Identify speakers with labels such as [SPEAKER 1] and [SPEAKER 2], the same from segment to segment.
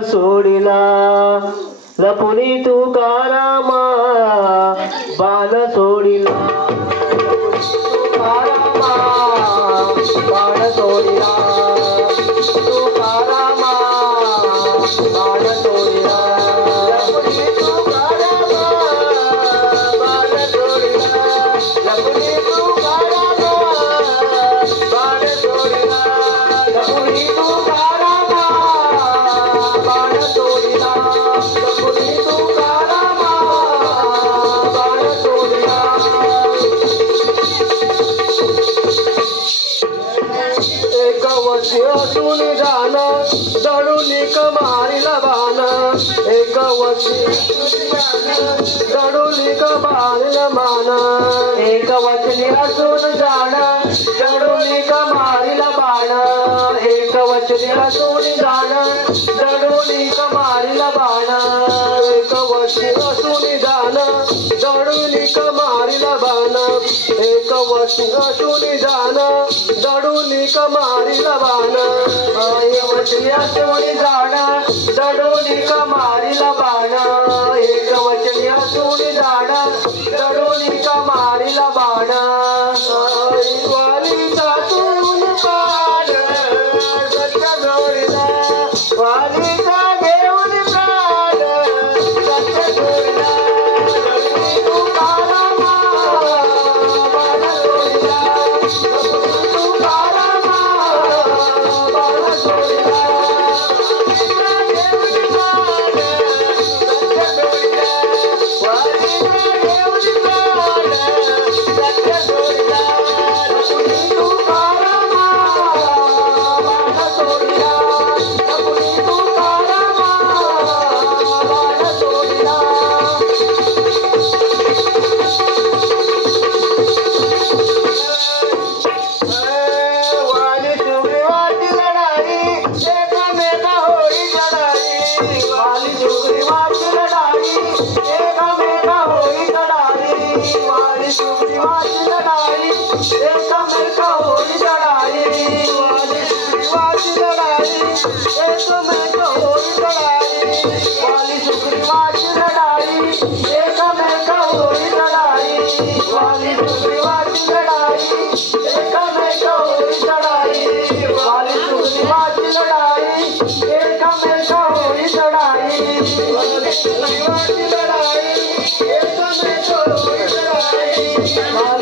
[SPEAKER 1] సోడిలా లపుని తుకారామా బాల సోడిలా. బాల సోడిలా. कवशी अटून जाण दडून कमारीला बाण एक वशी दडून कमारीला मान एक वचनी असून जाण दडून कमारीला बाण एक वचनी असून जाण दडून कमारीला बाण एक वशी असून जाण दडून कमारीला बाण एक वशी असून जाण मी कमारी बाण हे वचल्या एक वचल्या सोनी जाण. दडोनी कमारीला बाण लढाई एकामेका होळी लढाई वाली सुग्रीवाची लढाई एकामेका होळी लढाई वाली सुग्रीवाची लढाई एकामेका होळी लढाई वाली सुग्रीवाची लढाई एकामेका होळी लढाई वाली सुग्रीवाची लढाई एकामेका होळी लढाई वाली सुग्रीवाची लढाई लढाई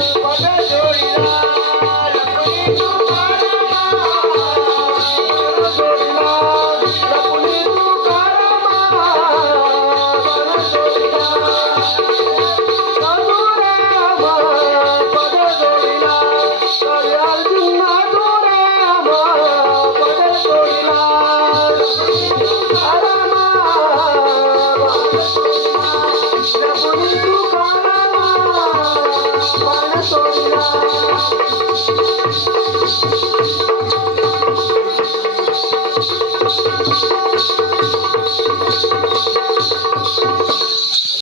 [SPEAKER 1] Quando a dor irá